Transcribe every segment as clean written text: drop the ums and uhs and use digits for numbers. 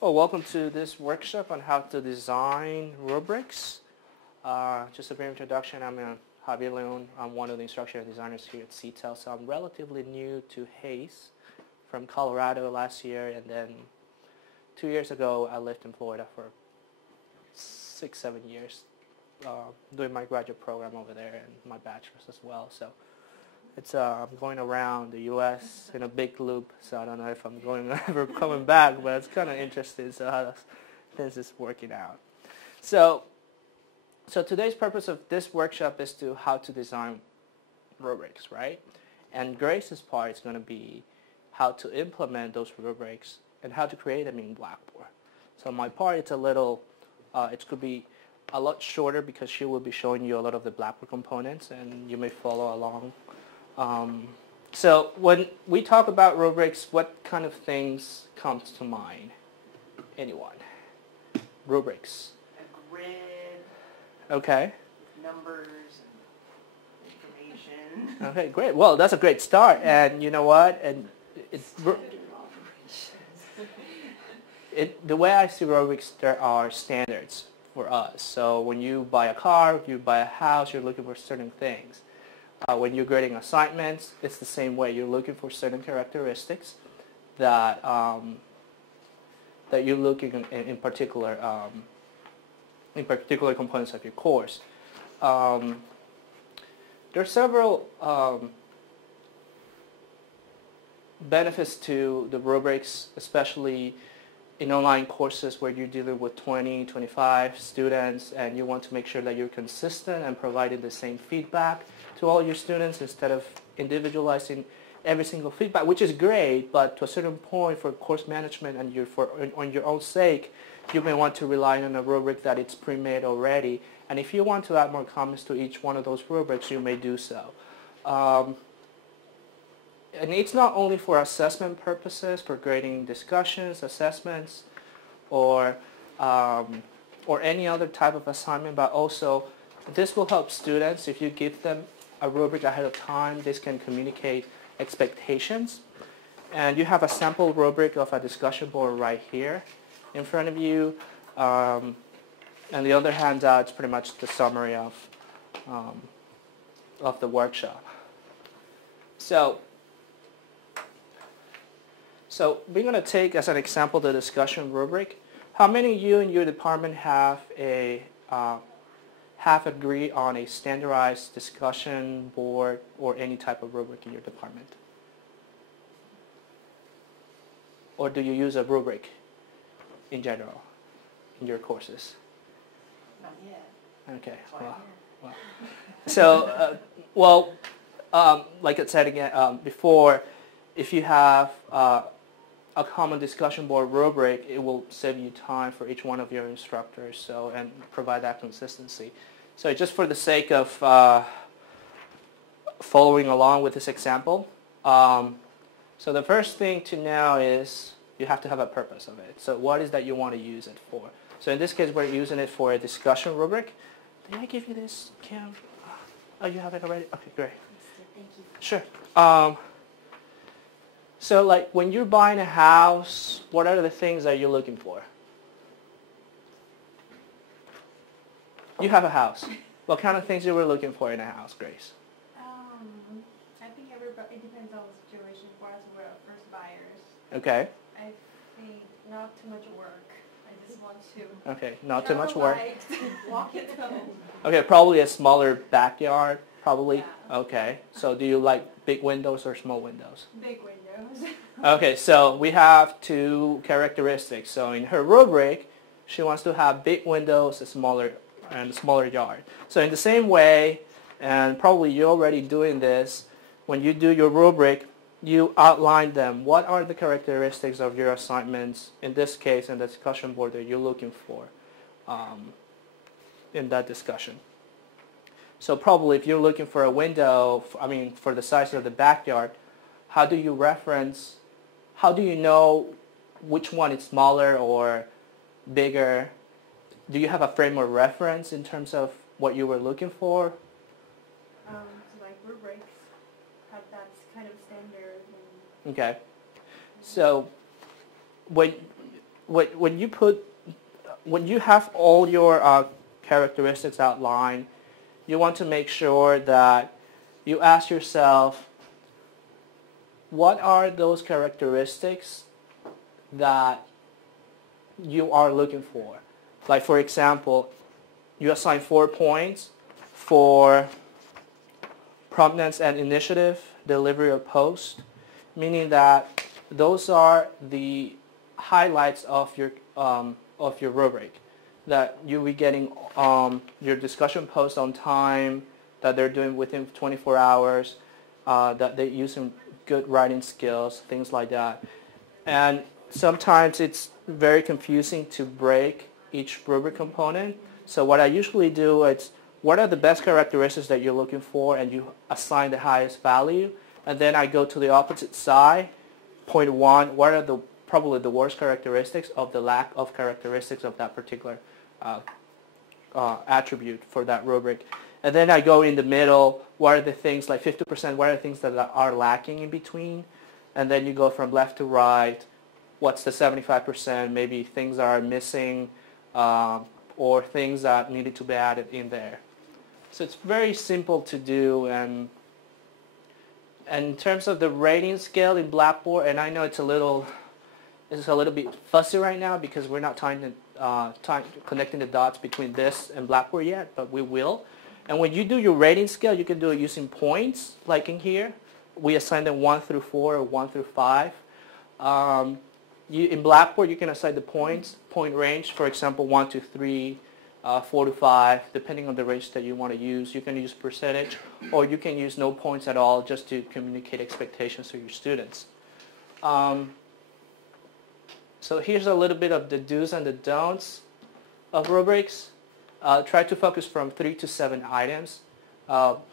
Welcome to this workshop on how to design rubrics. Just a brief introduction, I'm Javier Leon. I'm one of the instructional designers here at CTEL, so I'm relatively new to Hayes from Colorado last year, and then 2 years ago I lived in Florida for 6-7 years doing my graduate program over there and my bachelor's as well. So it's I'm going around the U.S. in a big loop, so I don't know if I'm ever coming back, but it's kind of interesting. So how this is working out. So today's purpose of this workshop is to how to design rubrics, right? And Grace's part is going to be how to implement those rubrics and how to create them in Blackboard. So my part, it's a little, it could be a lot shorter because she will be showing you a lot of the Blackboard components, and you may follow along. So when we talk about rubrics, what kind of things comes to mind? Anyone? Rubrics. A grid. Okay. Numbers and information. Okay, great. Well, that's a great start. And you know what? And the way I see rubrics, there are standards for us. So when you buy a car, you buy a house, you're looking for certain things. When you're grading assignments, it's the same way. You're looking for certain characteristics that that you're looking in particular components of your course. There are several benefits to the rubrics, especially in online courses where you're dealing with 20, 25 students, and you want to make sure that you're consistent and providing the same feedback to all your students instead of individualizing every single feedback, which is great, but to a certain point for course management and on your own sake, you may want to rely on a rubric that it's pre-made already. And if you want to add more comments to each one of those rubrics, you may do so. And it's not only for assessment purposes, for grading discussions, assessments, or any other type of assignment, but also this will help students. If you give them a rubric ahead of time, this can communicate expectations. And you have a sample rubric of a discussion board right here in front of you. And the other handout is pretty much the summary of the workshop. So we're going to take as an example the discussion rubric. How many of you in your department have agreed on a standardized discussion board or any type of rubric in your department? Or do you use a rubric in general in your courses? Not yet. Okay. Well. Like I said again before, if you have a common discussion board rubric, it will save you time for each one of your instructors, and provide that consistency. So just for the sake of following along with this example, so the first thing to know is you have to have a purpose of it. So what is that you want to use it for? So in this case, we're using it for a discussion rubric. Did I give you this, Kim? Oh, you have it already? Okay, great. Thank you. Sure. So like when you're buying a house, what are the things that you're looking for? You have a house. What kind of things you were looking for in a house, Grace? I think it depends on the situation. For us, we're first buyers. Okay. I think not too much work. I just want to. Okay, not too much work. Walk it home. Okay, probably a smaller backyard, probably. Yeah. Okay. So do you like big windows or small windows? Big windows. Okay, so we have two characteristics. So in her rubric, she wants to have big windows, a smaller yard. So in the same way, and probably you're already doing this, when you do your rubric, you outline them. What are the characteristics of your assignments, in this case, in the discussion board that you're looking for in that discussion? So probably if you're looking for a window, for the size of the backyard, how do you know which one is smaller or bigger? Do you have a frame of reference in terms of what you were looking for? So like rubrics, that's kind of standard. Okay. So when you have all your characteristics outlined, you want to make sure that you ask yourself, what are those characteristics that you are looking for? Like, for example, you assign 4 points for promptness and initiative, delivery of post, meaning that those are the highlights of your rubric, that you'll be getting your discussion post on time, that they're doing within 24 hours, that they're using good writing skills, things like that. And sometimes it's very confusing to break each rubric component. So what I usually do is, what are the best characteristics that you're looking for, and you assign the highest value. And then I go to the opposite side, point 1, what are probably the worst characteristics of the lack of characteristics of that particular attribute for that rubric. And then I go in the middle, what are the things, like 50%, what are the things that are lacking in between? And then you go from left to right, what's the 75%, maybe things that are missing, or things that needed to be added in there. So it's very simple to do. And in terms of the rating scale in Blackboard, and I know it's a little bit fussy right now because we're not connecting the dots between this and Blackboard yet, but we will. And when you do your rating scale, you can do it using points, like in here. We assign them 1 through 4 or 1 through 5. In Blackboard, you can assign the point range, for example, 1 to 3, 4 to 5, depending on the range that you want to use. You can use percentage, or you can use no points at all, just to communicate expectations to your students. So here's a little bit of the do's and the don'ts of rubrics. Try to focus from 3 to 7 items,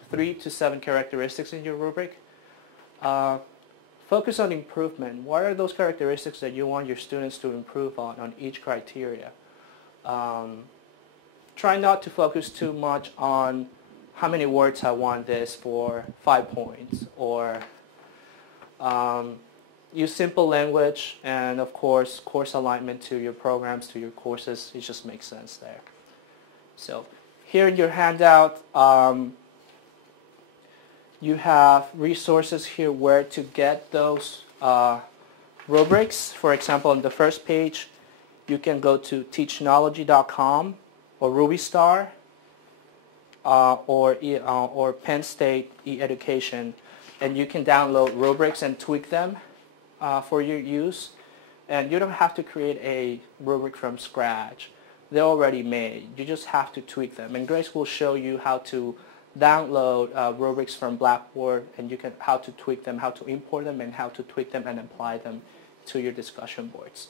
3 to 7 characteristics in your rubric. Focus on improvement. What are those characteristics that you want your students to improve on each criteria? Try not to focus too much on how many words I want this for 5 points, or use simple language, and of course course alignment to your programs, to your courses. It just makes sense there. So here in your handout, you have resources here where to get those rubrics. For example, on the first page, you can go to teachnology.com or RubyStar or Penn State e-education, and you can download rubrics and tweak them for your use. And you don't have to create a rubric from scratch. They're already made. You just have to tweak them. And Grace will show you how to download rubrics from Blackboard, and how to tweak them, how to import them, and how to tweak them and apply them to your discussion boards.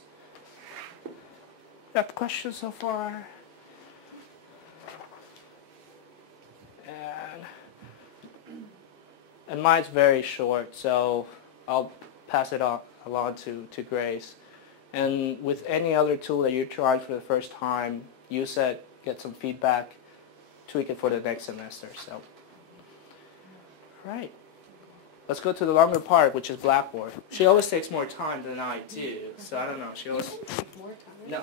You have questions so far? And mine's very short, so I'll pass it along to Grace. And with any other tool that you're trying for the first time, use it, get some feedback, tweak it for the next semester. So, right. Let's go to the longer part, which is Blackboard. She always takes more time than I do, so I don't know. She always More time. no,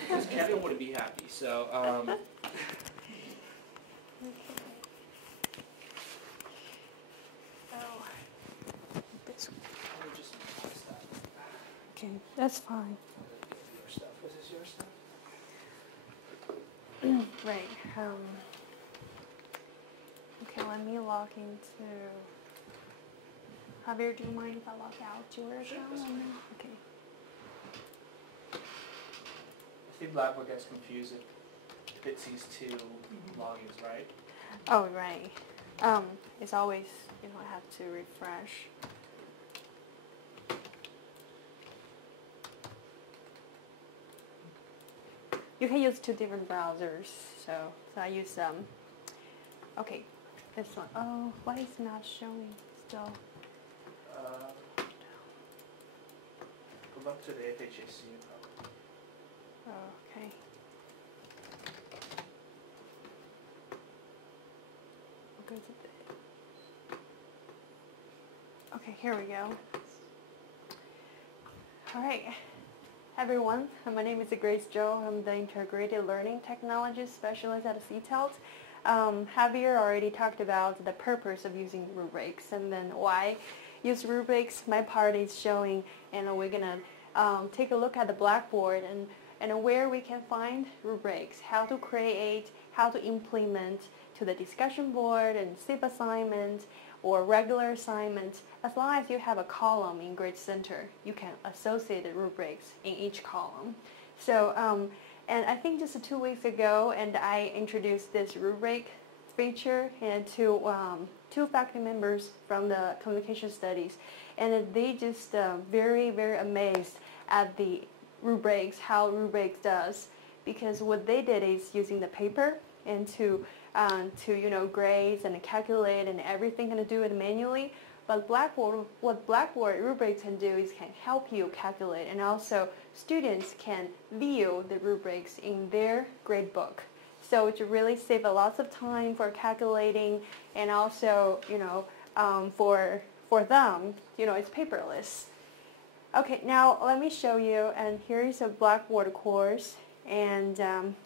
because Kevin wouldn't be happy. So. Okay, that's fine. Your stuff. Was this your stuff? Right. Okay, let me log into. Javier, do you mind if I log out your account? That's fine. Okay. I think Blackboard gets confused if it sees 2 logins, right? Oh, right. It's always, I have to refresh. You can use 2 different browsers, so I use okay, this one. Oh, why is it not showing still? Go back to the FHAC. Okay. Okay, here we go. All right. Everyone, my name is Grace Joe. I'm the Integrated Learning Technology Specialist at CTELT. Javier already talked about the purpose of using rubrics and then why use rubrics. My part is showing, and we're going to take a look at the Blackboard and where we can find rubrics, how to create, how to implement to the discussion board and SIP assignment or regular assignments. As long as you have a column in Grade Center, you can associate the rubrics in each column. So, and I think just 2 weeks ago, and I introduced this rubric feature and to two faculty members from the communication studies, and they just very, very amazed at the rubrics, how rubrics does, because what they did is using the paper and to grades and calculate and everything, and do it manually. But what Blackboard rubrics can do is can help you calculate, and also students can view the rubrics in their grade book. So it really saves a lot of time for calculating, and also for them, it's paperless. Okay, now let me show you, and here is a Blackboard course. And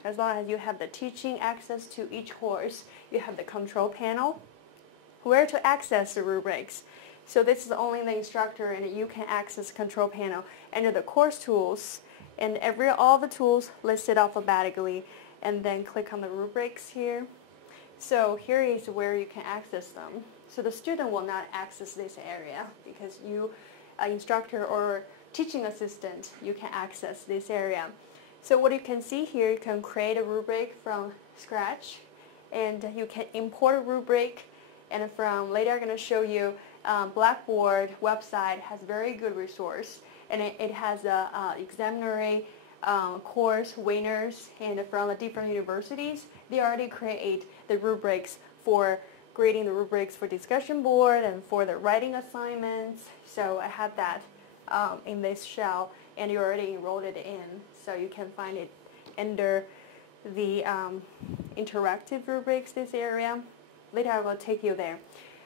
as long as you have the teaching access to each course, you have the control panel where to access the rubrics. So this is only the instructor, and you can access control panel under the course tools, and all the tools listed alphabetically, and then click on the rubrics here. So here is where you can access them. So the student will not access this area because you, instructor or teaching assistant, you can access this area. So what you can see here, you can create a rubric from scratch, and you can import a rubric, and from later I'm going to show you Blackboard website has very good resource, and it has a examinary course winners, and from the different universities, they already create the rubrics for grading, the rubrics for discussion board and for the writing assignments. So I have that in this shell, and you already enrolled it in. So you can find it under the interactive rubrics, this area. Later I will take you there.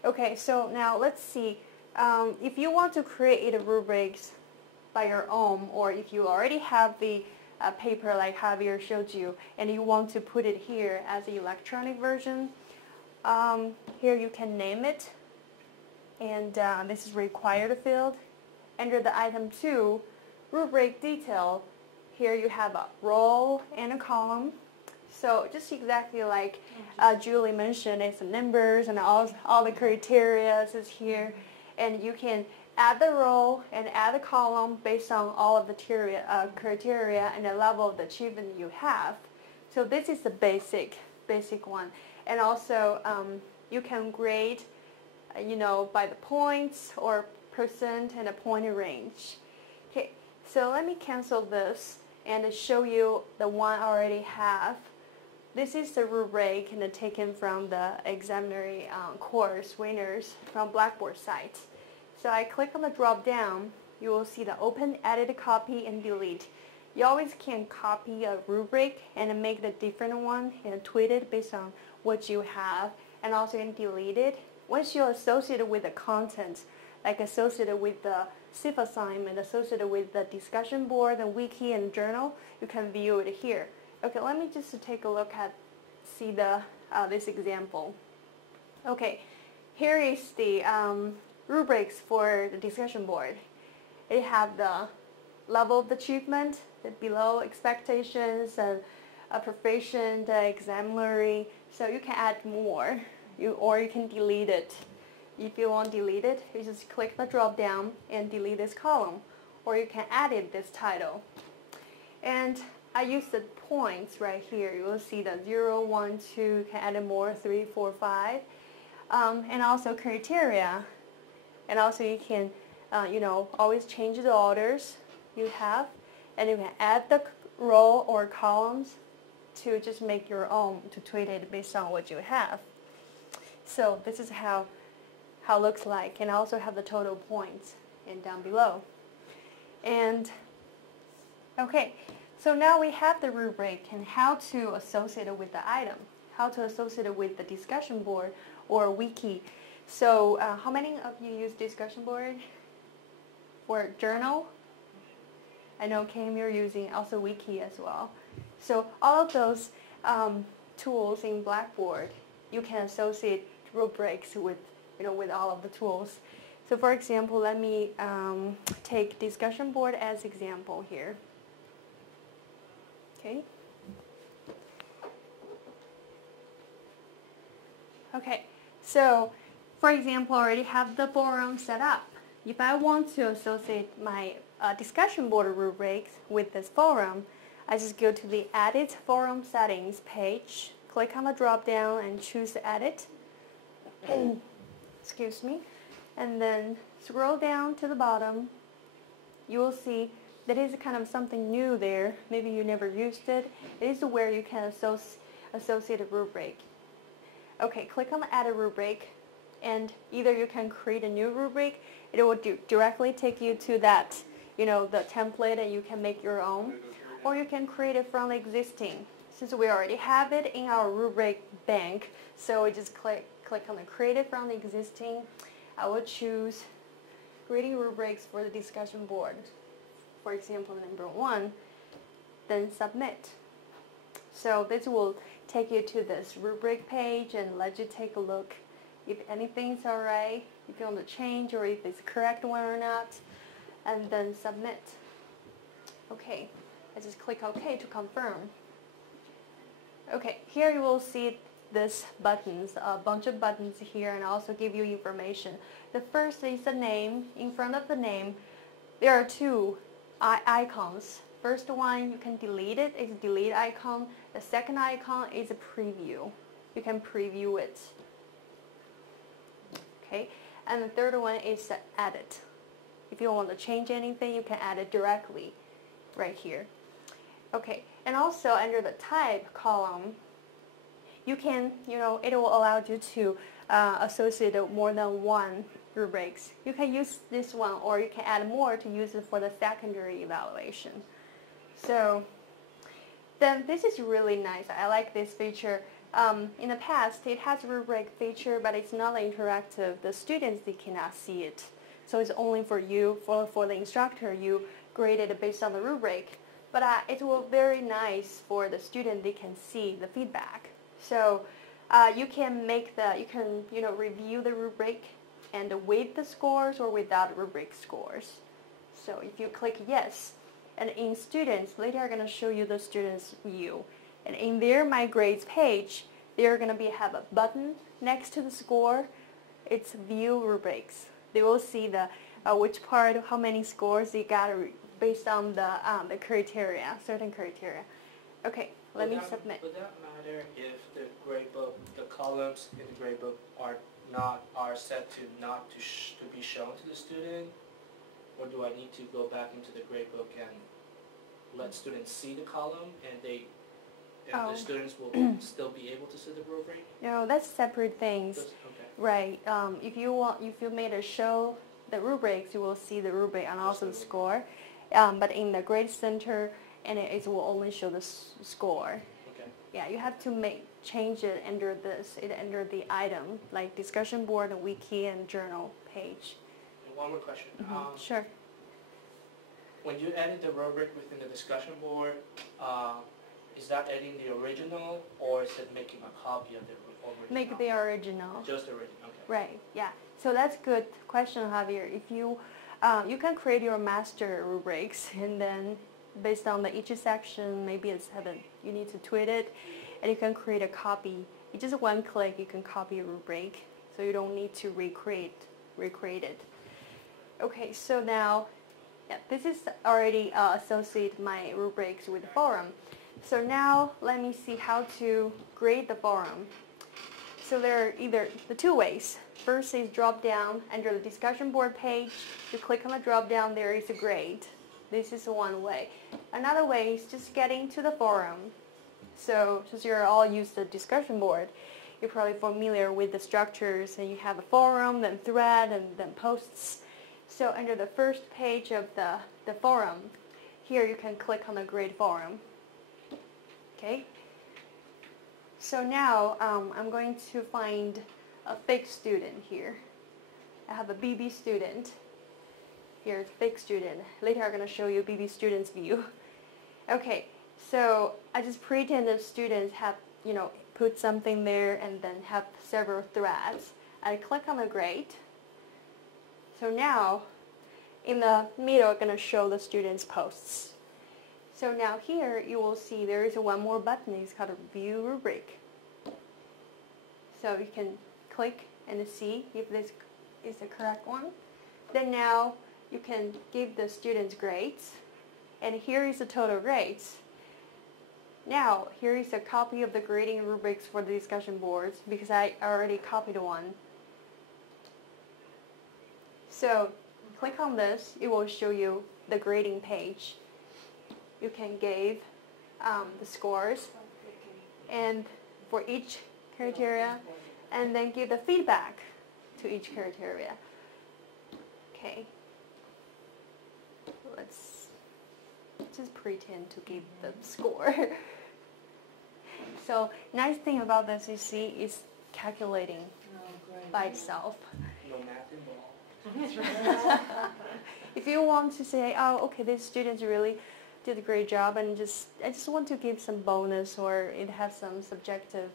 Okay, so now let's see. If you want to create a rubrics by your own, or if you already have the paper like Javier showed you, and you want to put it here as the electronic version, here you can name it, and this is required field. Under the item 2, rubric detail, here you have a row and a column. So just exactly like Julie mentioned, it's the numbers and all the criteria is here, and you can add the row and add the column based on all of the criteria and the level of the achievement you have. So this is the basic one, and also you can grade, by the points or percent and a point range. Okay, so let me cancel this and show you the one I already have. This is the rubric and taken from the examinary course winners from Blackboard site. So I click on the drop down, you will see the open, edit, copy, and delete. You always can copy a rubric and make the different one and tweak it based on what you have, and also you can delete it. Once you associate it with the content, like associated with the SIP assignment, associated with the discussion board, the wiki, and journal, you can view it here. Okay, let me just take a look at, see this example. Okay, here is the rubrics for the discussion board. It have the level of achievement, the below expectations, and proficient, exemplary. So you can add more, or you can delete it. If you want to delete it, you just click the drop down and delete this column, or you can edit this title. And I use the points right here. You will see the 0, 1, 2, you can add more, 3, 4, 5, and also criteria. And also you can, always change the orders you have, and you can add the row or columns to just make your own, to tweak it based on what you have. So this is how it looks like, and also have the total points and down below. And okay, so now we have the rubric and how to associate it with the item, how to associate it with the discussion board or wiki. So how many of you use discussion board for journal? I know Kim, you're using also Wiki as well. So all of those tools in Blackboard, you can associate rubrics with, with all of the tools. So for example, let me take discussion board as example here. Okay. Okay, so for example, I already have the forum set up. If I want to associate my discussion board rubrics with this forum, I just go to the Edit Forum Settings page, click on the drop down and choose Edit. Excuse me. And then scroll down to the bottom. You will see that is kind of something new there. Maybe you never used it. It is where you can associate a rubric. Okay, click on the Add a Rubric, and either you can create a new rubric. It will directly take you to that, the template, and you can make your own. Or you can create it from the existing. Since we already have it in our rubric bank, so we just click on the Create it from the existing. I will choose creating rubrics for the discussion board. For example, number 1, then Submit. So this will take you to this rubric page and let you take a look if anything's alright, if you want to change or if it's the correct one or not, and then Submit. Okay, I just click OK to confirm. Okay, here you will see this buttons, a bunch of buttons here, and also give you information. The first is the name. In front of the name, there are 2 icons. First one, you can delete it, is delete icon. The second icon is a preview. You can preview it. Okay, and the third one is the edit. If you want to change anything, you can add it directly right here. Okay, and also under the type column, you can, it will allow you to associate more than 1 rubrics. You can use this one, or you can add more to use it for the secondary evaluation. So then this is really nice. I like this feature. In the past, it has a rubric feature, but it's not interactive. The students, they cannot see it. So it's only for you, for the instructor, you grade it based on the rubric. But it will be very nice for the student, they can see the feedback. So you can review the rubric and with the scores or without rubric scores. So if you click yes, and in students, later I'm going to show you the students view. And in their My Grades page, they're going to have a button next to the score. It's View Rubrics. They will see the which part, how many scores they got based on the criteria, certain criteria. Okay, let me submit. Would that matter if the gradebook, the columns in the gradebook are set to to be shown to the student, or do I need to go back into the gradebook and let students see the column, and the students will still be able to see the rubric? No, that's separate things. Okay. Right. If you made a show the rubrics, you will see the rubric and also the score. But in the grade center, and it will only show the score. Okay. Yeah, you have to change it under under the item, like discussion board, and wiki, and journal page. And one more question. Sure. When you edit the rubric within the discussion board, is that editing the original, or is it making a copy of the original? Make the original. Just the original, okay. Right, yeah. So that's good question, Javier. If you can create your master rubrics, and then based on each section, maybe you need to tweak it, and you can create a copy. It's just one click, you can copy a rubric, so you don't need to recreate it. Okay, so now, yeah, this is already associate my rubrics with the forum. So now let me see how to grade the forum. So there are either the 2 ways. First is drop down under the discussion board page. You click on the drop down, there is a grade. This is one way. Another way is just getting to the forum. So since you're all used to the discussion board, you're probably familiar with the structures, and you have a forum, then thread, and then posts. So under the first page of the forum, here you can click on the grade forum. Okay. So now I'm going to find a fake student here. I have a BB student. Here's big student. Later I'm going to show you BB student's view. Okay, so I just pretend the students have, put something there and then have several threads. I click on the grade. So now, in the middle, I'm going to show the students' posts. So now here, you will see there is one more button. It's called View Rubric. So you can click and see if this is the correct one. Then now, you can give the students grades. And here is the total grades. Now, here is a copy of the grading rubrics for the discussion boards because I already copied one. So, click on this, it will show you the grading page. You can give the scores and for each criteria, and then give the feedback to each criteria. Okay. Let's just pretend to give the score. So, nice thing about this, you see, is calculating by itself. No math involved. If you want to say, oh, okay, these students really did a great job, and I just want to give some bonus, or it has some subjective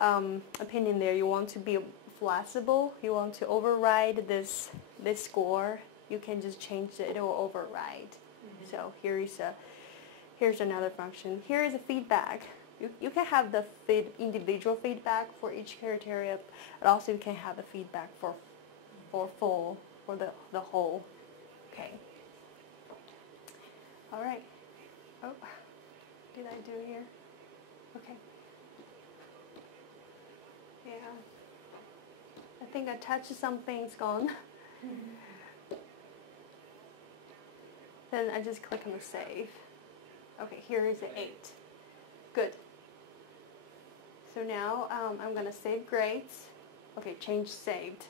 opinion there. You want to be flexible. You want to override this score. You can just change it or override. So here's another function. Here is a feedback. You can have the individual feedback for each criteria, but also you can have the feedback for the whole. Okay. All right. Oh, did I do it here? Okay. Yeah. I think I touched something. It's gone. Then I just click on the save. Okay, here is the 8. Good. So now I'm going to save grades. Okay, change saved.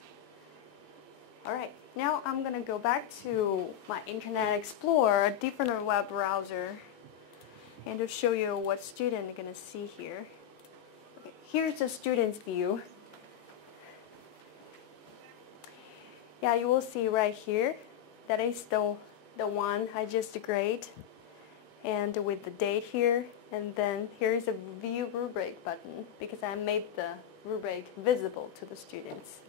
Alright, now I'm going to go back to my Internet Explorer, a different web browser, and to show you what student is going to see here. Okay, here's the student's view. Yeah, you will see right here, that is the one I just graded, and with the date here, and then here is a View Rubric button because I made the rubric visible to the students.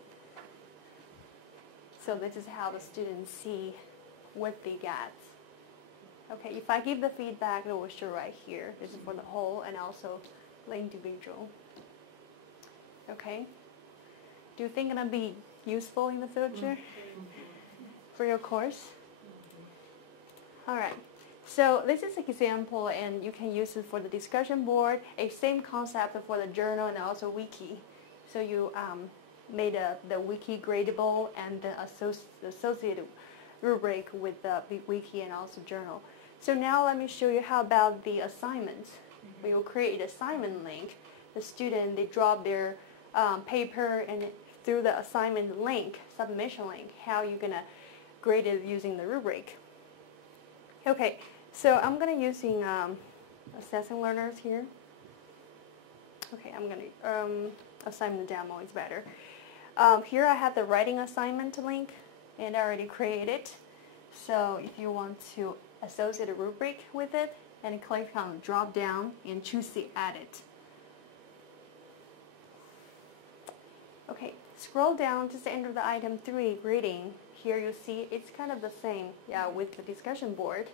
So this is how the students see what they got. Okay, if I give the feedback, it will show right here. This is for the whole and also the individual. Okay? Do you think it's going to be useful in the future for your course? Alright, so this is an example, and you can use it for the discussion board, a same concept for the journal and also wiki. So you made the wiki gradable and the associated rubric with the wiki and also journal. So now let me show you how about the assignments. We will create an assignment link. The student, they drop their paper, and through the assignment link, submission link, how you're going to grade it using the rubric. Okay, so I'm going to using assessing learners here. Okay, I'm going to assignment demo is better. Here I have the writing assignment link, and I already created. So if you want to associate a rubric with it, and click on drop down and choose the edit. Okay, scroll down to the end of the item 3, grading. Here you see it's kind of the same, with the discussion board.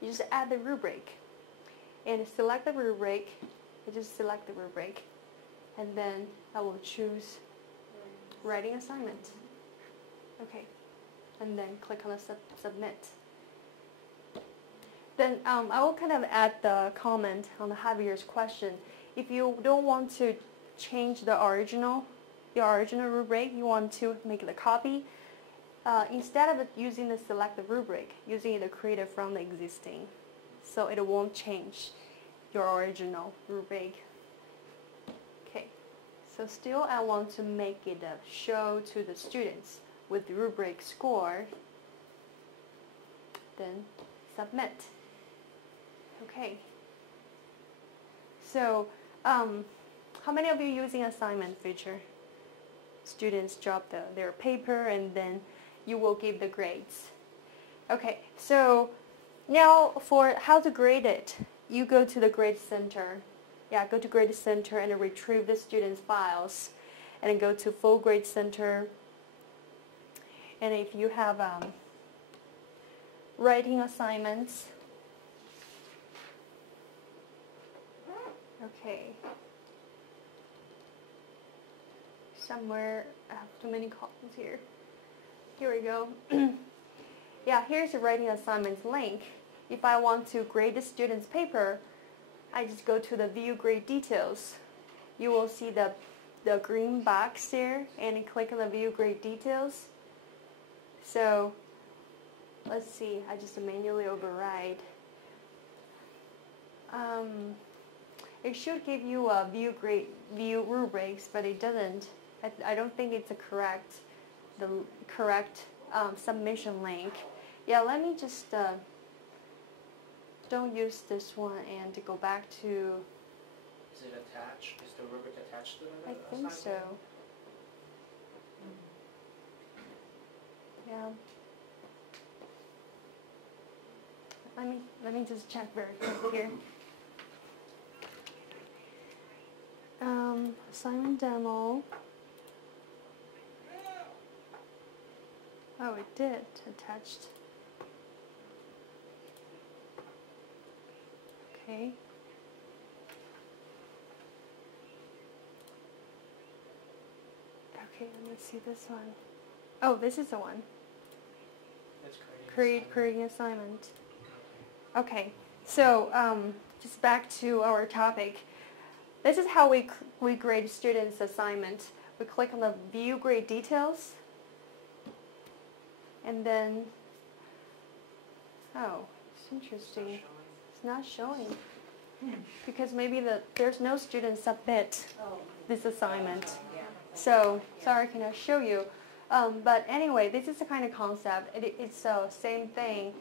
You just add the rubric and select the rubric. I just select the rubric, and then I will choose writing assignment. Okay, and then click on the submit. Then I will kind of add the comment on the Javier's question. If you don't want to change the original rubric, you want to make the copy. Instead of using the select the rubric, using the created from the existing, so it won't change your original rubric. Okay, so still I want to make it show to the students with the rubric score. Then submit. Okay. So how many of you using assignment feature? Students drop their paper, and then you will give the grades. Okay, so now for how to grade it, you go to the grade center. Yeah, go to grade center and retrieve the student's files. And then go to full grade center. And if you have writing assignments, okay. Somewhere, I have too many columns here. Here we go. Yeah, here's the writing assignments link. If I want to grade the student's paper, I just go to the view grade details. You will see the green box there and click on the view grade details. So let's see, I just manually override. It should give you a view rubrics, but it doesn't. I don't think it's the correct submission link. Yeah, let me just don't use this one and to go back to. Is it attached? Is the rubric attached to the I think so. Yeah. Let me just check very quick here. Assignment demo. Oh, it did attached. Okay. Okay, let's see this one. Oh, this is the one. That's Creating assignment. Okay, so just back to our topic. This is how we grade students' assignment. We click on the view grade details, and then, oh, it's interesting. It's not showing because maybe there's no student submit this assignment. So sorry, I cannot show you. But anyway, this is the kind of concept. It's the same thing.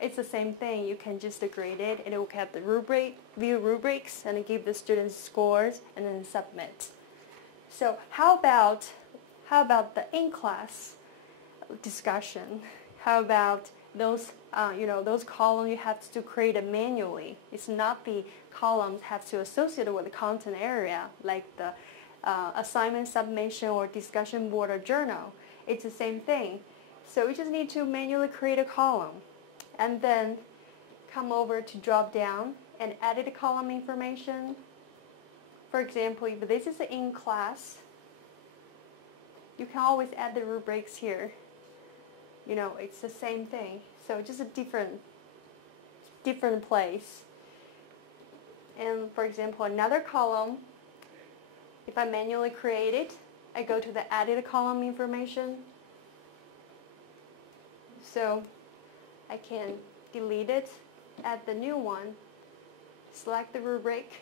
It's the same thing. You can just grade it, and it will have the view rubrics, and give the students scores, and then submit. So how about the in-class discussion? How about those those columns you have to create it manually? It's not the columns have to associate with the content area like the assignment submission or discussion board or journal. It's the same thing. So we just need to manually create a column and then come over to drop down and edit the column information. For example, if this is in class, you can always add the rubrics here. It's the same thing. So just a different place. And for example, another column, if I manually create it, I go to the edit column information. So I can delete it, add the new one, select the rubric.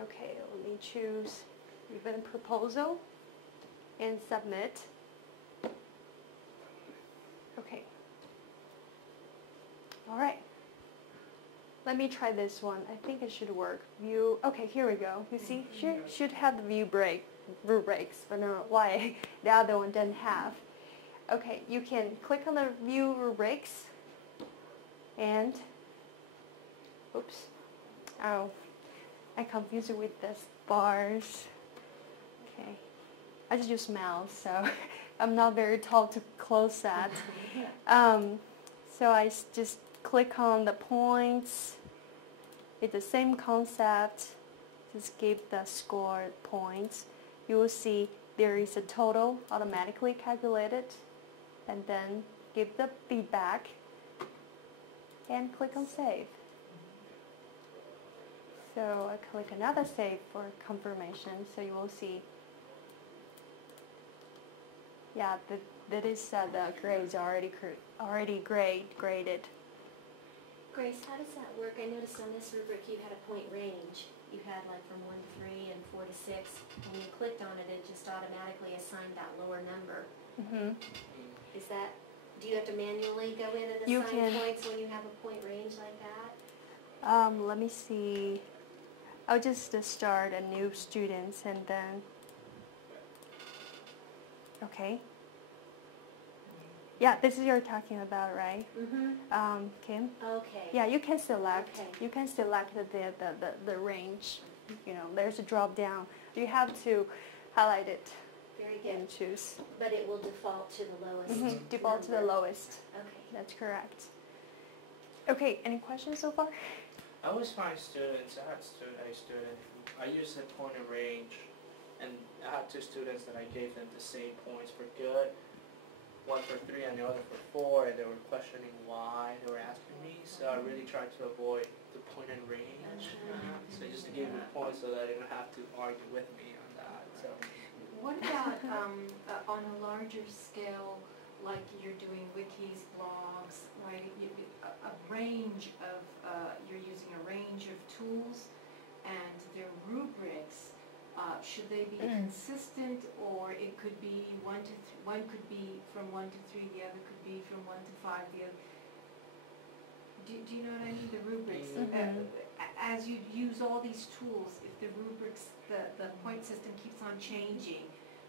Okay, let me choose event proposal and submit. Okay. All right. Let me try this one. I think it should work. View. Okay, here we go. You see, should have the view rubrics, but I don't know why the other one doesn't have. Okay, you can click on the view rubrics and, oops, oh, I confused it with this bars. Okay, I just use mouse, so I'm not very tall to close that. So I just click on the points. It's the same concept. Just give the score points. You will see there is a total automatically calculated, and then give the feedback and click on save. So I click another save for confirmation, so you will see, yeah, that is the grades already graded. Grace, how does that work? I noticed on this rubric you had a point range. You had like from 1 to 3 and 4 to 6. When you clicked on it, it just automatically assigned that lower number. Mm-hmm. Do you have to manually go in and assign points when you have a point range like that? Let me see. I'll just start a new students and then, okay. Yeah, this is you're talking about, right? Kim? Okay. Yeah, you can select. Okay. You can select the range. You know, there's a drop down. You have to highlight it Very good. and choose. But it will default to the lowest. Default to the number. lowest. Okay. That's correct. Okay, any questions so far? I always find students, I had a student, I used a pointer range, and I had two students that I gave them the same points for good, one for 3 and the other for 4, and they were questioning why they were asking me, so I really tried to avoid the point and range. So just to give them points so that they don't have to argue with me on that. So What about on a larger scale, like you're doing wikis, blogs, right? A range of, you're using a range of tools, and their rubrics, should they be consistent, or it could be one could be from 1 to 3, the other could be from 1 to 5, the other. Do you know what I mean? The rubrics. As you use all these tools, if the rubrics, the point system keeps on changing,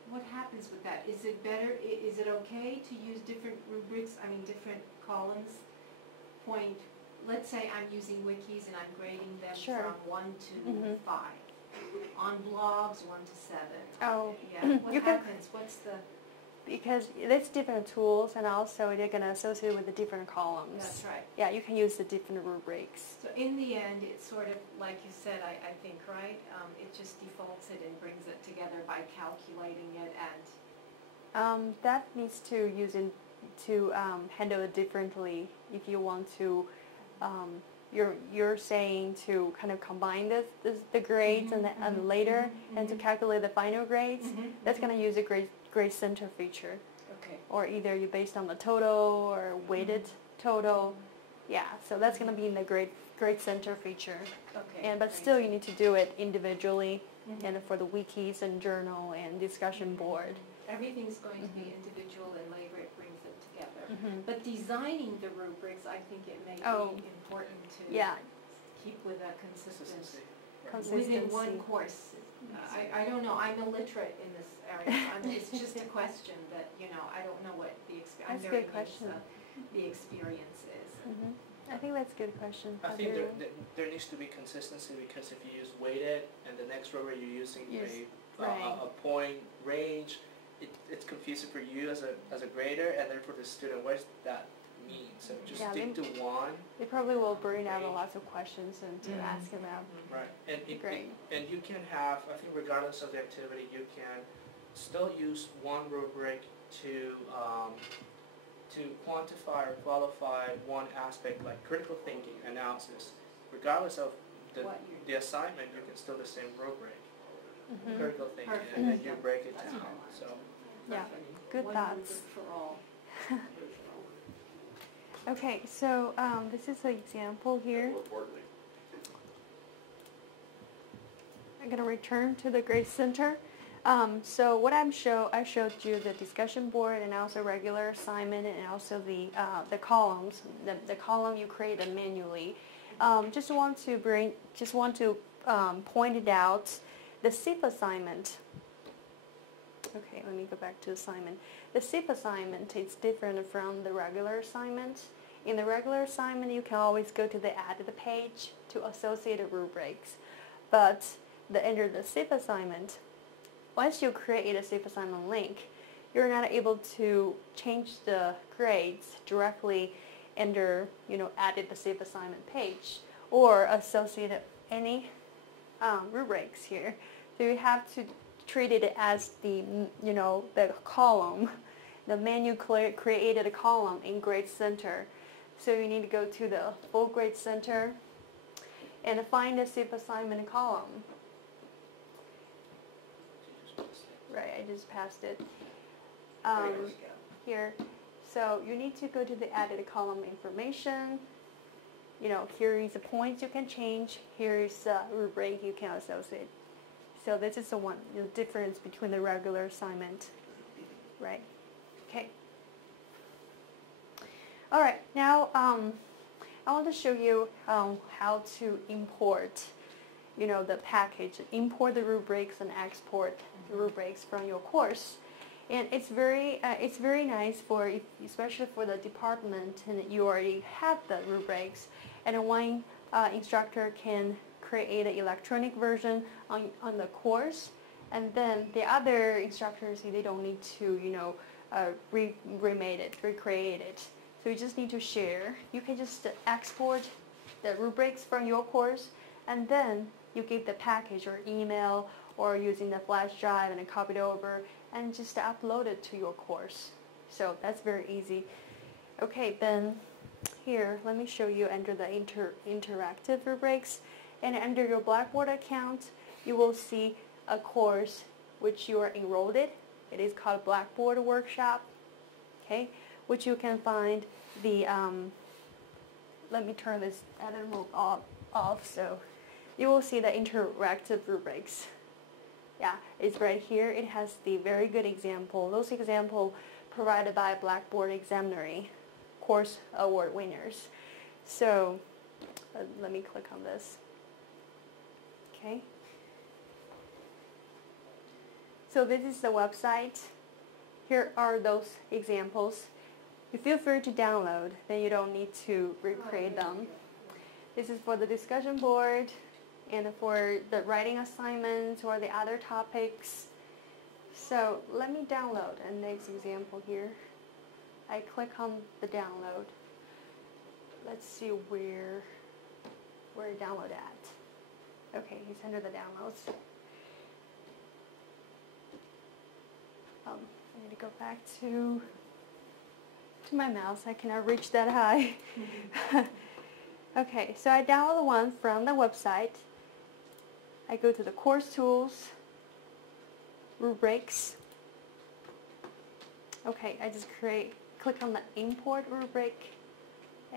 what happens with that? Is it better, is it okay to use different rubrics, I mean different columns? Let's say I'm using wikis and I'm grading them Sure. from 1 to 5. On blogs, 1 to 7. Oh, Yeah, what You can- happens? What's the, because it's different tools, and also they're gonna associate with the different columns. that's right. Yeah, you can use the different rubrics. So in the end, it's sort of, like you said, I think, right? It just defaults it and brings it together by calculating it and, That needs to use to handle it differently if you want to. You're saying to kind of combine the grades and later and to calculate the final grades. That's gonna use a grade center feature, okay. or either you based on the total or weighted total. Yeah, so that's gonna be in the grade center feature. Okay. But still, you need to do it individually, and for the wikis and journal and discussion board. Everything's going to be individual, and later it brings it together. But designing the rubrics, I think it may Oh. be important to Yeah, keep with a consistency consistency. within one course. I don't know, I'm illiterate in this area. It's just a question that, I don't know what the That's a I'm very good question. the experience is. I think that's a good question. I think there needs to be consistency, because if you use weighted and the next rubric you're using a point range, it's confusing for you as a grader, and then for the student, what does that mean? So just stick to one. They probably will bring out lots of questions and to ask about. Right, Great. and you can have, I think regardless of the activity, you can still use one rubric to quantify or qualify one aspect, like critical thinking, analysis. Regardless of the assignment, you can still the same rubric, critical thinking, Perfect. and then you break it down. So Yeah, good One thoughts. rubric for all. Okay, so this is an example here. I'm going to return to the grade center. So what I showed you the discussion board and also regular assignment and also the columns. The column you created manually. Just want to point it out. The SIP assignment. Okay, let me go back to assignment. The SIP assignment is different from the regular assignment. In the regular assignment, you can always go to the added page to associate rubrics. But under the SIP assignment, once you create a SIP assignment link, you're not able to change the grades directly under, added the SIP assignment page or associate any rubrics here. So you have to treat it as the column. The menu created a column in grade center. So you need to go to the full grade center and find the SIP assignment column. Right, I just passed it. Here. So you need to go to the added column information. Here is the points you can change. Here is the rubric you can associate. So this is the difference between the regular assignment. Right. Okay. All right. Now I want to show you how to import, the package. Import the rubrics and export the rubrics from your course. And it's very nice for, especially for the department, and you already have the rubrics, and one instructor can create an electronic version on the course, and then the other instructors, they don't need to, recreate it. So you just need to share. You can just export the rubrics from your course, and then you give the package or email or using the flash drive and copy it over and just upload it to your course. So that's very easy. Okay, then here, let me show you under the interactive rubrics, and under your Blackboard account, you will see a course which you are enrolled in. It is called Blackboard Workshop, okay, which you can find the, let me turn this edit mode off, so you will see the interactive rubrics. Yeah, it's right here. It has the very good example. Those examples provided by Blackboard Examiner course award winners. So let me click on this. Okay. So this is the website. Here are those examples. You feel free to download, then you don't need to recreate them. This is for the discussion board and for the writing assignments or the other topics. So let me download a next example here. I click on the download. Let's see where download at. Okay, it's under the downloads. I need to go back to my mouse. I cannot reach that high. Okay, so I download the one from the website. I go to the course tools, rubrics. Okay, I just click on the import rubric,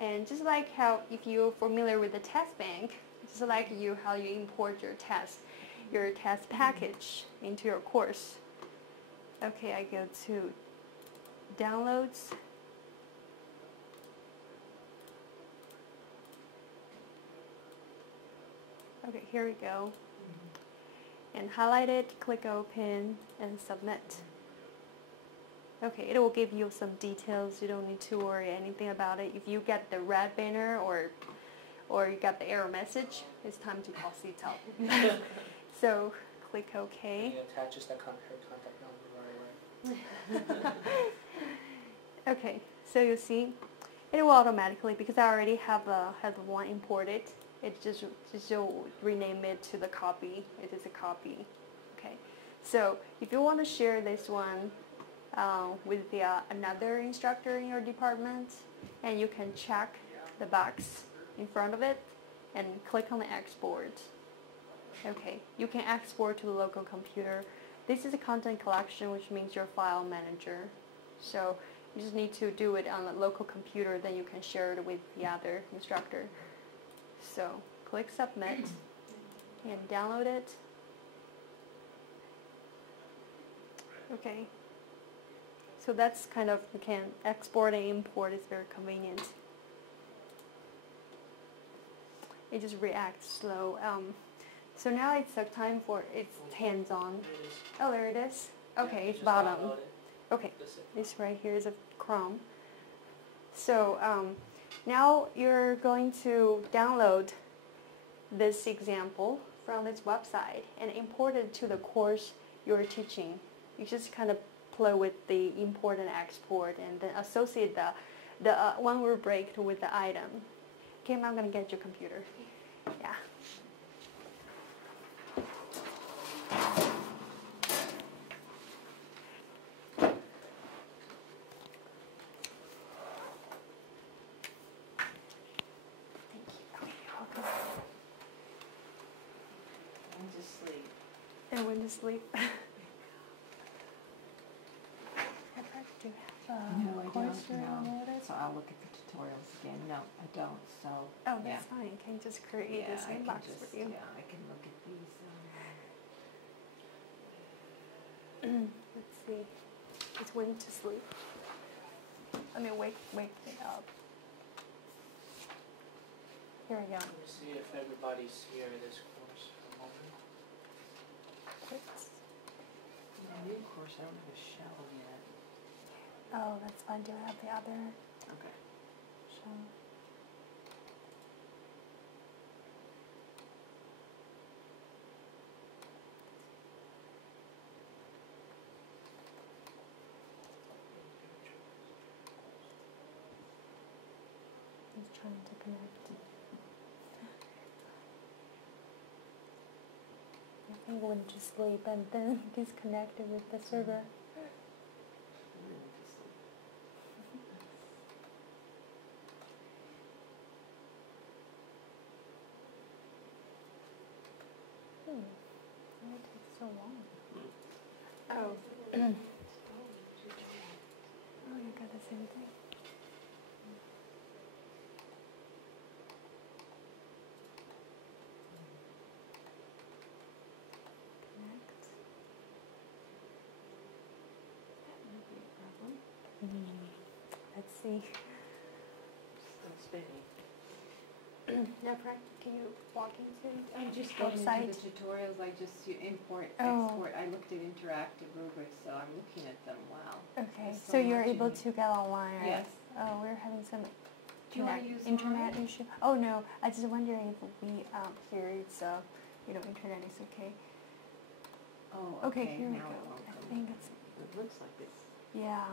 and just like how, if you're familiar with the test bank, just like how you import your test package into your course. Okay, I go to downloads. Okay, here we go. And highlight it, click open, and submit. Okay, it will give you some details. You don't need to worry anything about it. If you get the red banner or you got the error message, it's time to call CTEL. So click OK. And it attaches the contact number right away. Okay, so you see, it will automatically, because I already have one imported. It just will rename it to the copy. It is a copy. Okay, so if you want to share this one with another instructor in your department, and you can check the box in front of it and click on the export. Okay, you can export to the local computer. This is a content collection, which means your file manager. So you just need to do it on the local computer, then you can share it with the other instructor. So click submit and download it. Okay. So that's kind of, you can export and import, it's very convenient. It just reacts slow. So now it's the time for it's hands-on. Oh, there it is. Okay, it's bottom. Okay, this right here is a Chrome. So now you're going to download this example from this website and import it to the course you're teaching. You just kind of play with the import and export, and then associate the one rubric with the item. Okay, I'm going to get your computer. Yeah. I went to sleep. I do have No, I course don't, no. downloaded. So I'll look at the tutorials again. No, I don't, so. Oh, yeah. that's fine. Can just create this I can inbox just, for you. yeah, I can look at these. Let's see. It's went to sleep. Let me wake it up. Here we go. Let me see if everybody's here in this course for a moment. Oops. The new course, I don't have a shell yet. Oh, that's fine. Do I have the other Okay. shell? He's trying to connect. I think he went to sleep and then disconnected with the server. Why it takes so long? Oh. Oh, you got the same thing. Connect. That might be a problem. Let's see. Still spinning. Now, can you walk into? I'm just going Website. into the tutorials, you import, Oh. export, I looked at interactive rubrics, so I'm looking at them, wow. Okay, There's so so you're much able in- to get online, right? Yes. Oh, we're having some Do you wanna use internet mine? issue. Oh no, I just wondering if we here it's internet is okay. Oh, Okay, here we now go. it won't I come. think it's It looks like it's. yeah.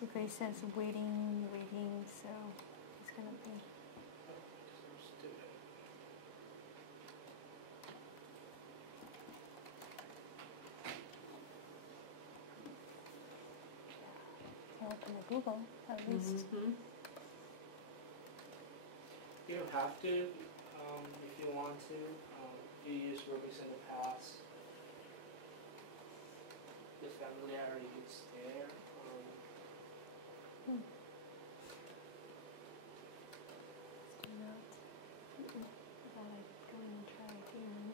Because it says waiting, so it's gonna be. Can open the Google at least. Mm-hmm. You don't have to, if you want to. You use Rubrics in the past. The familiarity is there. Let's do that. Thought I'd go in and try again.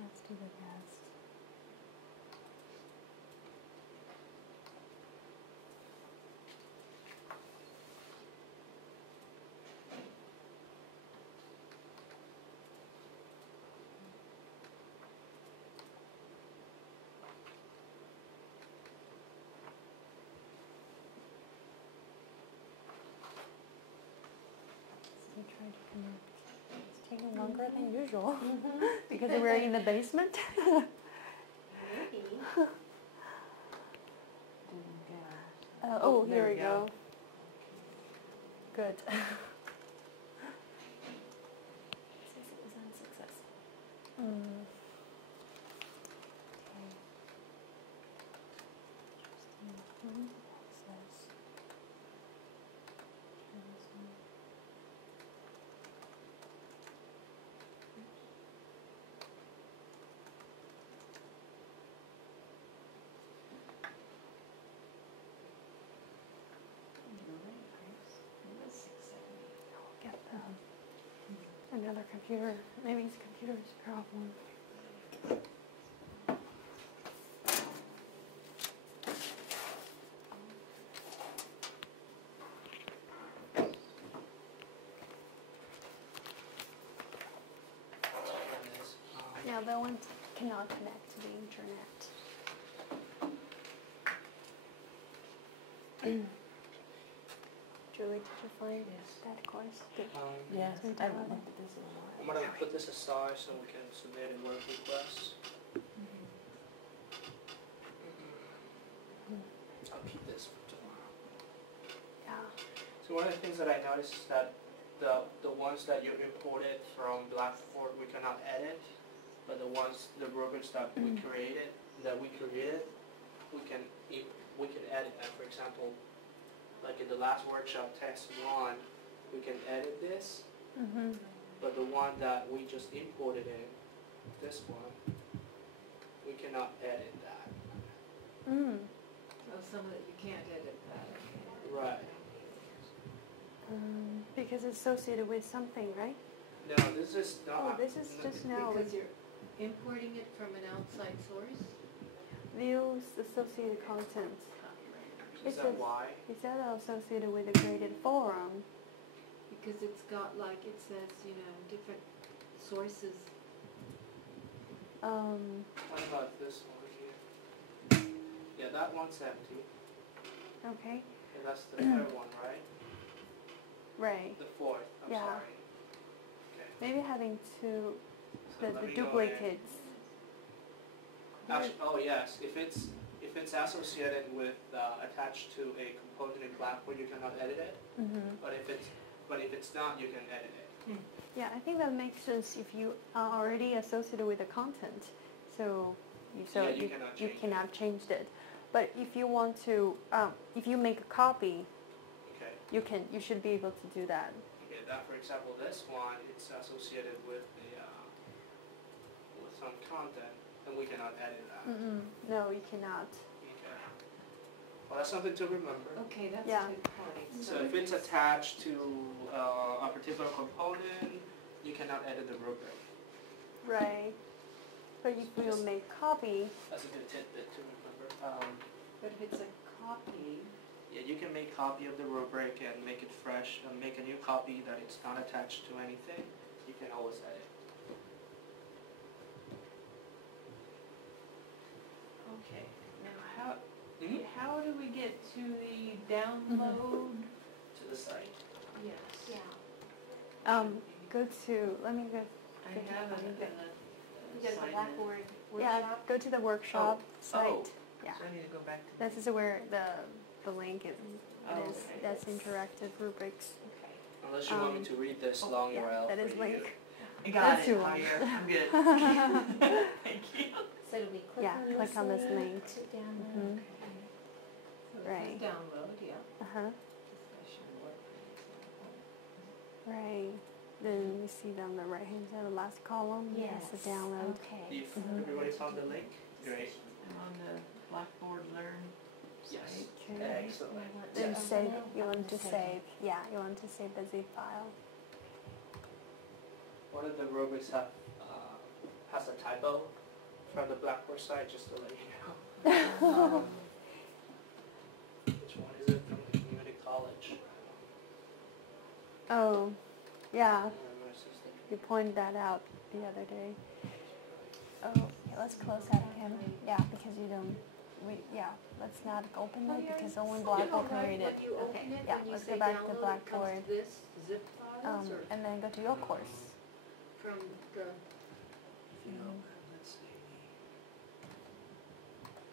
Let's do the rest. Still trying to connect. It's taking longer than usual because we're in the basement. Maybe. Didn't go. Oh, there here we we go. go. Good. It says it was unsuccessful. Mm. Okay. Interesting. Process. Transfer. You're right, Grace. It was 670. Get another computer. Maybe it's computer's problem. Yeah, that one cannot connect to the internet. Julie, did you find that course? Yes, So I download haven't it. looked at this in a while. I'm gonna put this aside so we can submit a work request. I'll keep this for tomorrow. Yeah. So one of the things that I noticed is that the ones that you imported from Blackboard we cannot edit, but the rubrics that we created, we can edit that. For example, like in the last workshop, test 1, we can edit this, Mm-hmm. but the one that we just imported in, this one, we cannot edit that. Mm. Oh, some of it you can't edit that. Right. Because it's associated with something, right? No, this is Oh, not. this is just now. Because you're importing it from an outside source? Views associated content. Is that why? Is that associated with the graded forum? Because it's got like, it says, you know, different sources. What about this one here? Yeah, that one's empty. Okay. Yeah, that's the third one, right? Right. The fourth, I'm Yeah. sorry. Okay. Maybe having two, So the let me go in. duplicates. Actually, oh yes, if it's associated with attached to a component in Blackboard, you cannot edit it. Mm-hmm. But if it's not, you can edit it. Yeah, I think that makes sense if you are already associated with the content. So Yeah, you cannot you change it. cannot change it. But if you want to, if you make a copy, Okay. you should be able to do that. Okay. That, for example, this one, it's associated with with some content, and we cannot edit that. No, you cannot. Okay. Well, that's something to remember. Okay, that's Yeah. a good point. So if it's attached to a particular component, you cannot edit the rubric. Right. But if you make copy, That's a good tidbit to remember. But if it's a copy, Yeah, you can make copy of the rubric and make it fresh and make a new copy that it's not attached to anything. You can always edit. Okay, now Mhm. how do we get to the download? To the site. Yes. Yeah. go to, let me go, I have Go to There's a assignment. Blackboard yeah, workshop. go to the workshop site. Oh. Yeah. So I need to go back to. This is where the link is. Oh, It is okay. that's interactive rubrics. Okay. Unless you want me to read this long Yeah, URL that for is you. link. I got That's it, too long. Javier. I'm good. Thank you. So it'll be click Yeah, on click this on this link. to download. Mhm. so it Right. says download, yeah. Uh-huh. Discussion work. Right. Then we see on the right hand side, the last column. Yes. That's the download. Okay. If Mhm. everybody found the link, great. I'm on the Blackboard Learn Yes. site. Okay. Excellent. I want Then to save. open it. You I'm want to gonna save. Yeah, you want to save the zip file. One of the rubrics has a typo from the Blackboard site, just to let you know. Which one is it? From the community college. Oh, yeah. I don't remember, it's just the- You pointed that out the other day. Oh, yeah, let's close that again. Yeah, because you don't. Let's not open it because only Blackboard can read it. When you open Okay. it, Yeah, when you let's say go back to download, it Blackboard. comes to this zip files or And then go to your course. from the, If you open, let's see.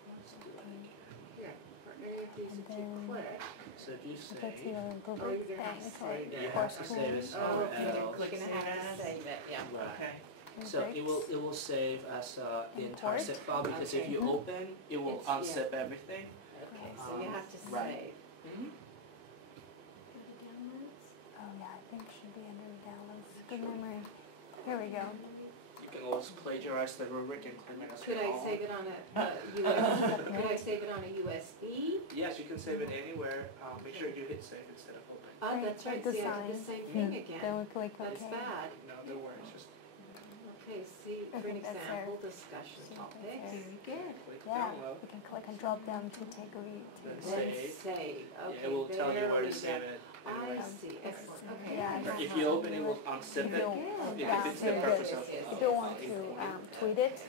Let's do it again. here, for any of these And that you then- click. So if you Go to save, your Oh, Google you're gonna have to thing. save you it. have to Course save it tools. somewhere Okay, else. Click and Save have as. to save it, yeah. Right. Okay. So it will save as the entire Import. zip file because if Okay. you open, it will It's- yeah. unzip everything. Okay, so you have to Right. save. Mm-hmm. Go to downloads. Oh yeah, I think it should be under downloads. Good memory. Here we go. You can always plagiarize the rubric and claim it as Could your I own. save it on a US, could I save it on a USB? Yes, you can save it anywhere. Make sure you hit save instead of open. Oh, Right, that's right, the see, I did sign. the same thing Then again. we click That's OK. bad. No, don't worry. Just Okay, see, for an Okay, that's there. example, discussion See, topics. that's there. Very good. click Yeah, download. you can click and drop down to take a read. Then Then save. save, Yeah, okay, it will tell you there where we to save go. it. I Anyway. see, excellent, okay. Yeah, Or if you open it, will unzip it. Yeah, If it's so the purpose of. if you want to tweet it,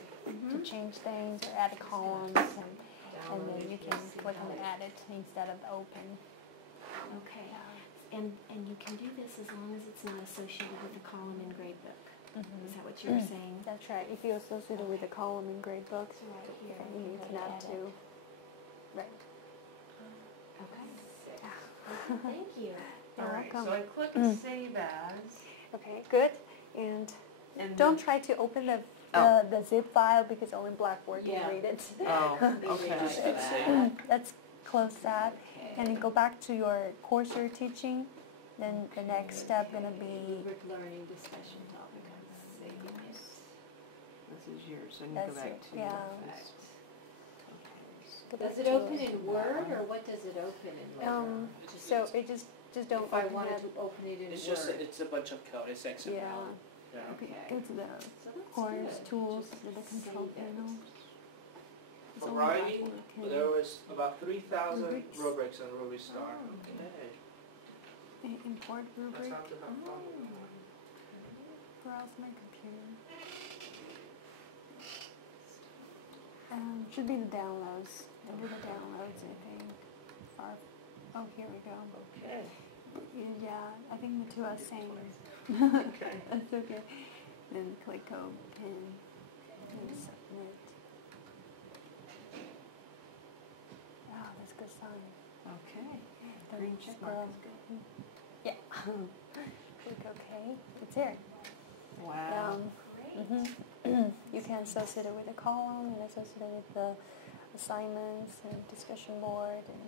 to change things or add columns, and then you can click on edit instead of open. Okay. And you can do this as long as it's not associated with the column in gradebook. Is that what you were saying? That's right. If you associate it with a column in grade books, So right here. then you go to can add edit. to. Right. Okay. Thank you. You're All right, welcome. so I click Save As. Okay, good. And And don't try to open the zip file because only Blackboard can Yeah. read it. Oh, okay. Just hit save. Let's close that. And then go back to your course you're teaching. Then the next step gonna be Rubric learning discussion topic, I'm saving it. This is yours, so you go That's back it, to yeah. this. go back Does it to open in Word, or what does it open in? so it just don't If I open wanted that. to open it in It's just Word. it's a bunch of code. It's XML. Yeah. Yeah. Okay. Go to the So that's course good. tools, Just to the control save it. panel. variety. Okay. There was about 3,000 Rubrics. rubrics on Ruby Star. Oh, Okay. Import That's rubric. how to have fun with that. Browse my computer. Should be the downloads. Enter the downloads, I think. Oh, here we go. Okay. Yeah, I think the two are same. Okay. That's okay. Then click open and submit. Ah, that's good sign. okay. Then Green you check scroll. mark is good. Yeah. Click OK. It's here. Wow. You can associate it with a column and associate it with the assignments and discussion board. And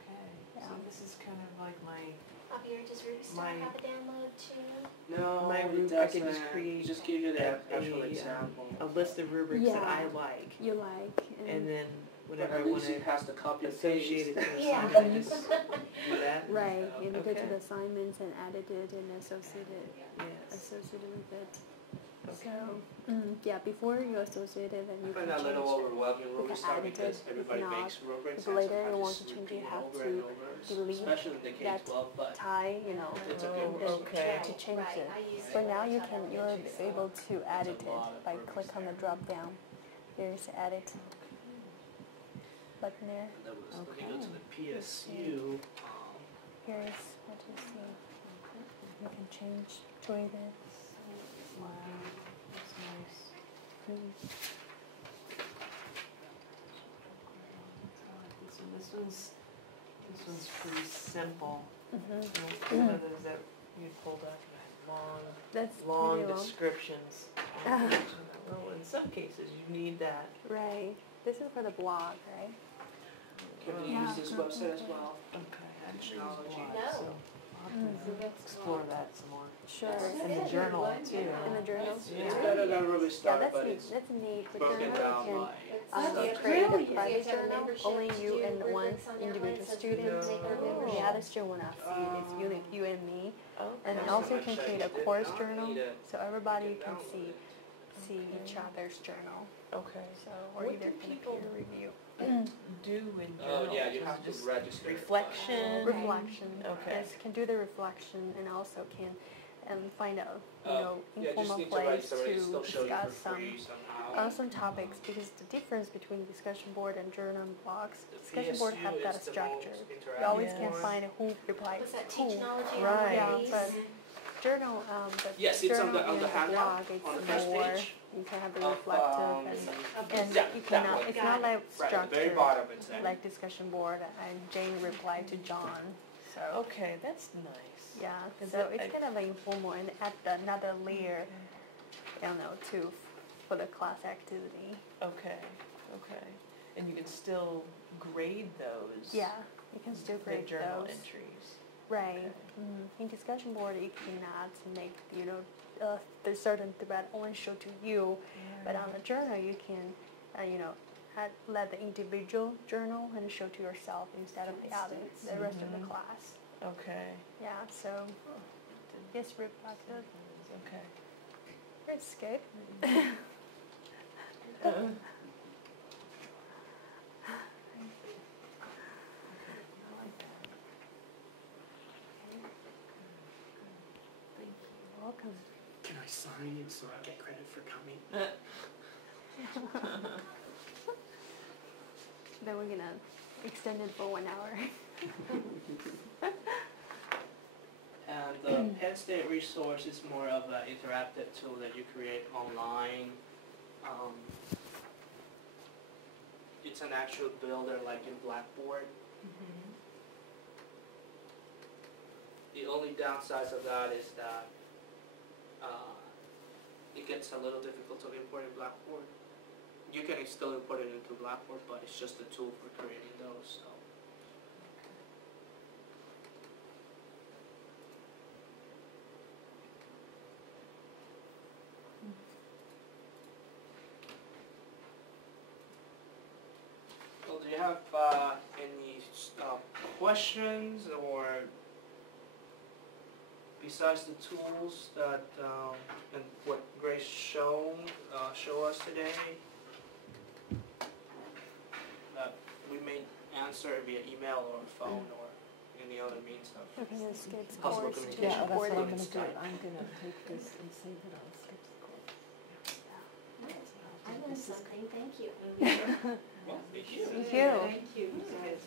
Okay. Yeah. So this is kind of like my, Javier, does Ruby Star My- have a download too? No, My it Rubric, I doesn't. can just create Just give you the actual a, example. a list of rubrics that Yeah. I like, you like. and then But whenever I at want least it to has the copy and associate it paste. to an Yeah. assignment, I just do that. Right, you go to Okay. the assignments and edit it and associate it Yes. with it. Okay. So, yeah, before you associate it, then I you find can that a little change. overwhelming You Ruby can Star edit because it, everybody if not, makes rubrics if and later sometimes you want it's to change, you repeat have over to and over, delete especially in the that K-12, but tie, it's a Oh, good one. okay. to change Right, it. I use For it now, all you the can time. you're able to edit a lot it of by rubrics click on the there. drop down. There's edit button there. That was, let me go Okay. to the PSU. Here's what you see. You can change, tweak it. Wow, that's nice. So this one's pretty simple. None of those that you pulled up had That's long pretty long. descriptions. Well, in some cases you need that. Right. This is for the blog, right? Can we Yeah, use this group website as okay. well? Okay, actually, Technology. so I'll have to explore that some more. Sure. And the journal too. In the journals. Yeah. It's better than Ruby Yeah, Star, that's but neat. it's That's neat. For broken journal, down you can by That's create a brilliant. private You have a journal. membership Only to you do and one rubrics on your individual list of student. people make a Oh. The membership. other student will not see it. It's you and me. And Okay. also you much can that create you a did course not journal, need it. so everybody You can can see each other's journal. Okay. So or What either do can people peer review. Do in Oh, journals? yeah, you Is have it to just register. reflection? Okay. Reflection. Okay. Yes, can do the reflection and also can find out Yeah, just informal need to place register and to it's still show you discuss for free somehow. some topics, because the difference between discussion board and journal and blogs, The discussion board PSU have that is the structure. most You interactive always Yeah. can one. find who replies Was that who. technology Right. on Yeah, but journal, Yes, the it's on journal the and the handout, blog, on the it's first more, page. you can have the of, reflective and yeah, you that cannot, one. it's Got not it. like Right, at the very structured, bottom it's there. like discussion board and Jane replied to John, so. Okay, that's nice. Yeah, Is so that it's like- kind of like informal and add another layer, I don't know, too, for the class activity. Okay, okay. And you can still grade those? Yeah, you can still The grade journal those. entries? Right. Okay. In discussion board, you cannot make, the certain thread only show to you, but on the journal, you can, let the individual journal and show to yourself instead of the other, the rest of the Mhm. class. Okay. Yeah, so it's reflective. Okay. It's good. I like that. Thank you. Welcome. Can I sign it so I get credit for coming? Then we're gonna extend it for 1 hour. And the Penn State resource is more of an interactive tool that you create online. It's an actual builder like in Blackboard. The only downsides of that is that it gets a little difficult to import in Blackboard. You can still import it into Blackboard, but it's just a tool for creating those. So. Well, do you have any questions or besides the tools that and what Grace show us today? answer via email or phone or any other means of We're going to skip possible course to communication. Yeah, that's what I'm recording. gonna do. Skype. I'm gonna take this and save it on Skip's course. I learned something, thank you. Well, thank you. Thank you. Thank you, guys.